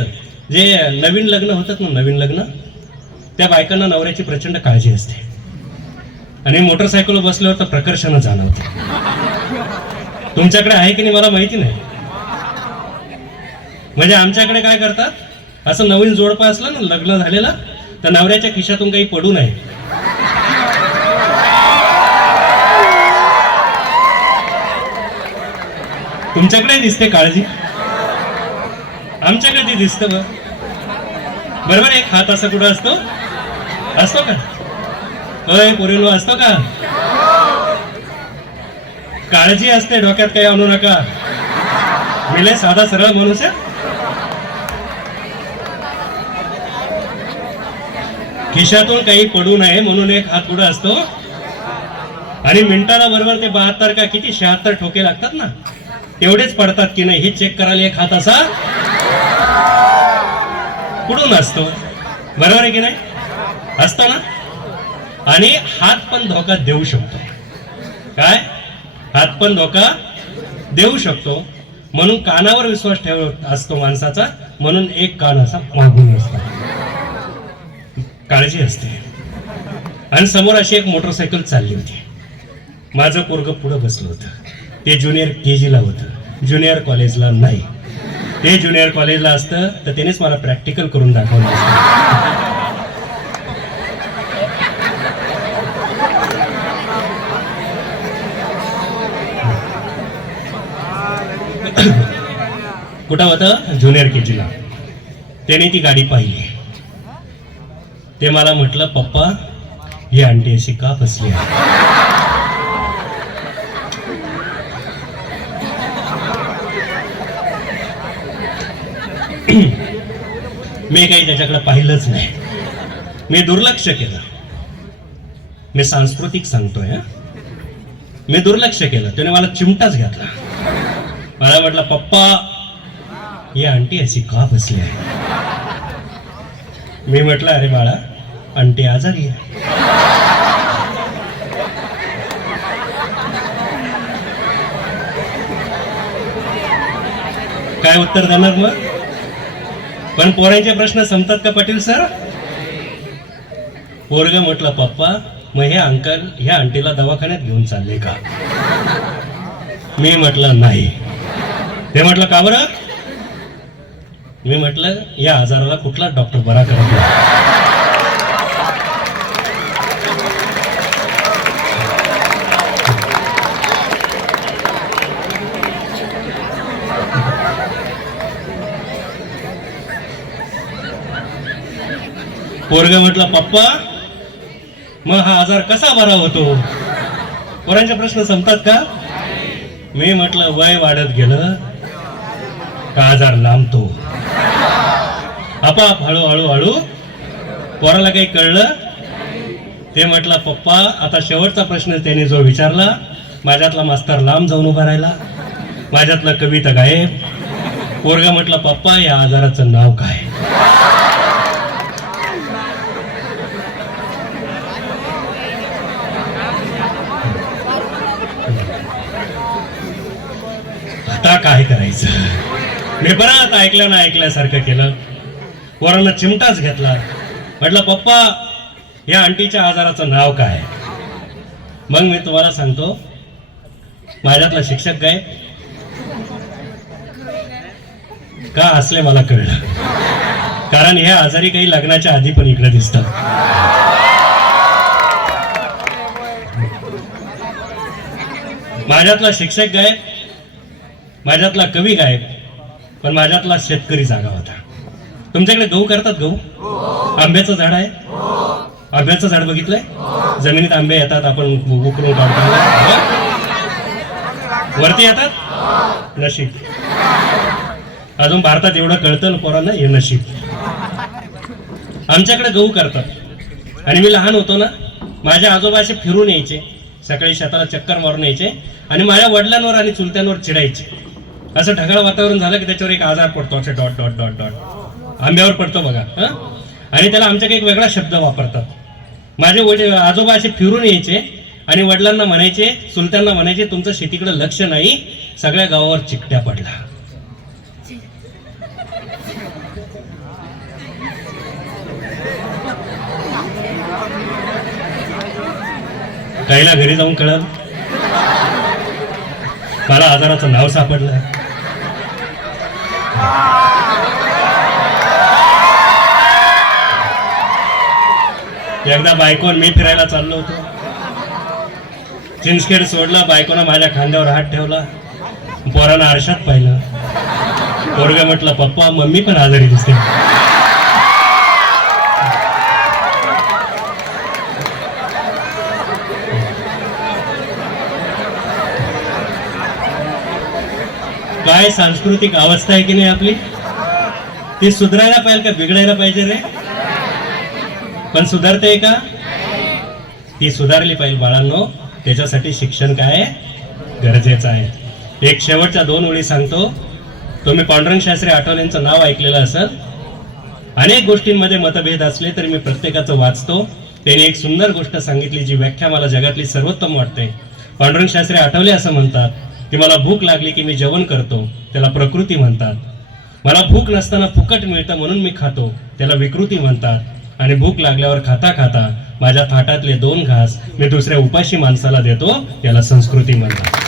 असतं. जे नवीन लग्न होतात ना, नवीन लग्न, त्या बायकांना नवऱ्याची प्रचंड काळजी असते आणि मोटरसायकलवर बसल्यावर तर प्रकर्षानं जाणवते. तुमच्याकडे आहे की नाही मला माहिती नाही. म्हणजे आमच्याकडे काय करतात, असं नवीन जोडपं असलं ना लग्न झालेलं, तर नवऱ्याच्या खिशातून काही पडू नये. तुमच्याकडे दिसते काळजी, आमच्याकडे ती दिसतं बरोबर. एक हात असा कुठं असतो, असतो का? होय पोरीनो, असतो का? काळजी असते, डोक्यात काही आणू नका. मिले साधा सरळ माणूस आहे. खिशातून काही पडू नये म्हणून एक हात कुठं असतो. आणि मिनिटाला बरोबर ते 72 का किती 76 ठोके लागतात ना, तेवढेच पडतात की नाही हे चेक करायला एक हात असा कुठून असतो. बरोबर आहे की नाही? असतो ना. आणि हात पण धोका देऊ शकतो. काय? हात पण धोका देऊ शकतो. म्हणून कानावर विश्वास ठेवत असतो माणसाचा, म्हणून एक कान असा मागून असतो. काळजी असते. आणि समोर अशी एक मोटरसायकल चालली होती. माझं पोरग पुढं बसलं होतं. ते ज्युनियर KG ला होतं, ज्युनियर कॉलेजला नाही. ते ज्युनियर कॉलेजला असतं तर त्यानेच मला प्रॅक्टिकल करून दाखवलं असतं. कुठं होतं? ज्युनियर KG ला. त्याने ती गाडी पाहिली. ते मला म्हटलं, पप्पा ही आंटी अशी का बसली आहे? मी काही त्याच्याकडे पाहिलंच नाही. मी दुर्लक्ष केलं. मी सांस्कृतिक सांगतोय. मी दुर्लक्ष केलं. त्याने मला चिमटाच घातला. मला म्हटलं, पप्पा ही आंटी अशी का बसली आहे? मी म्हटलं, अरे बाळा, आंटी आजारी आहे. काय उत्तर देणार मग? पण पोरांचे प्रश्न संपतात का पाटील सर? पोरग म्हटलं, पप्पा मग हे अंकल ह्या आंटीला दवाखान्यात घेऊन चालले का? मी म्हटलं नाही. ते म्हटलं, का बरं? मी म्हटलं, या आजाराला कुठला डॉक्टर बरा करत नाही. पोरग म्हटलं, पप्पा मग हा आजार कसा बरा होतो? पोरांचे प्रश्न संपतात का? मी म्हटलं, वय वाढत गेलं का आजार लांबतो. आपाप हळूहळू हळू. पोराला काही कळलं. ते म्हटलं, पप्पा आता शेवटचा प्रश्न त्याने जो विचारला, माझ्यातला मास्तर लांब जाऊन उभा राहिला, माझ्यातला कविता गायब. पोरगा म्हटलं, पप्पा या आजाराचं नाव काय? आता काय करायचं? मी परत ऐकलं ना ऐकल्यासारखं केलं. पोरांना चिमटाच घेतला. म्हटलं, पप्पा या आंटीच्या आजाराचं नाव काय? मग मी तुम्हाला सांगतो, माझ्यातला शिक्षक काय का हसले मला कळलं. कारण हे आजारी काही लग्नाच्या आधी पण इकडे दिसतात. माझ्यातला शिक्षक गायब, माझ्यातला कवी गायब, पण माझ्यातला शेतकरी जागा होता. तुमच्याकडे गहू करतात? गहू आंब्याचं झाड आहे. आंब्याचं झाड बघितलंय? जमिनीत आंबे येतात, आपण उकरून काढतो, वरती येतात. नशीब. अजून भारतात एवढं कळतं ना पोरांना, हे नशीब. आमच्याकडे गहू करतात. आणि मी लहान होतो ना, माझ्या आजोबा असे फिरून यायचे, सकाळी शेताला चक्कर मारून यायचे आणि माझ्या वडिलांवर आणि चुलत्यांवर चिडायचे. असं ढगाळ वातावरण झालं की त्याच्यावर एक आजार पडतो, असे डॉट डॉट डॉट डॉट आंब्यावर पडतो बघा. आणि त्याला आमच्याकडे एक वेगळा शब्द वापरतात. माझे आजोबा असे फिरून यायचे आणि वडिलांना म्हणायचे, चुलत्यांना म्हणायचे, तुमचं शेतीकडे लक्ष नाही, सगळ्या गावावर चिकट्या पडला. काहीला घरी जाऊन कळलं मला आजाराचं नाव सापडलं. एकदा बायकोन मी फिरायला चाललो होतो. चिंचखेड सोडला. बायकोनं माझ्या खांद्यावर हात ठेवला. पोरानं आरशात पाहिलं. पोरगं म्हटलं पप्पा मम्मी पण आजारी दिसते. काय सांस्कृतिक अवस्था आहे की नाही आपली, ती सुधारायला पाहिजे का बिघडायला पाहिजे रे? पण सुधारते का? ती सुधारली पाहिजे बाळांनो. त्याच्यासाठी शिक्षण काय गरजेचं आहे. एक शेवटच्या 2 ओळी सांगतो. तुम्ही पांडुरंग शास्त्री आठवलेंचं नाव ऐकलेलं असेल. अनेक गोष्टींमध्ये मतभेद असले तरी मी प्रत्येकाचं वाचतो. त्यांनी एक सुंदर गोष्ट सांगितली जी व्याख्या मला जगातली सर्वोत्तम वाटते. पांडुरंग शास्त्री आठवले असं म्हणतात की मला भूक लागली की मी जेवण करतो, त्याला प्रकृती म्हणतात. मला भूक नसताना फुकट मिळतं म्हणून मी खातो, त्याला विकृती म्हणतात. आणि भूक लागल्यावर खाता खाता माझ्या थाटातले 2 घास मी दुसऱ्या उपाशी माणसाला देतो, त्याला संस्कृती म्हणतात.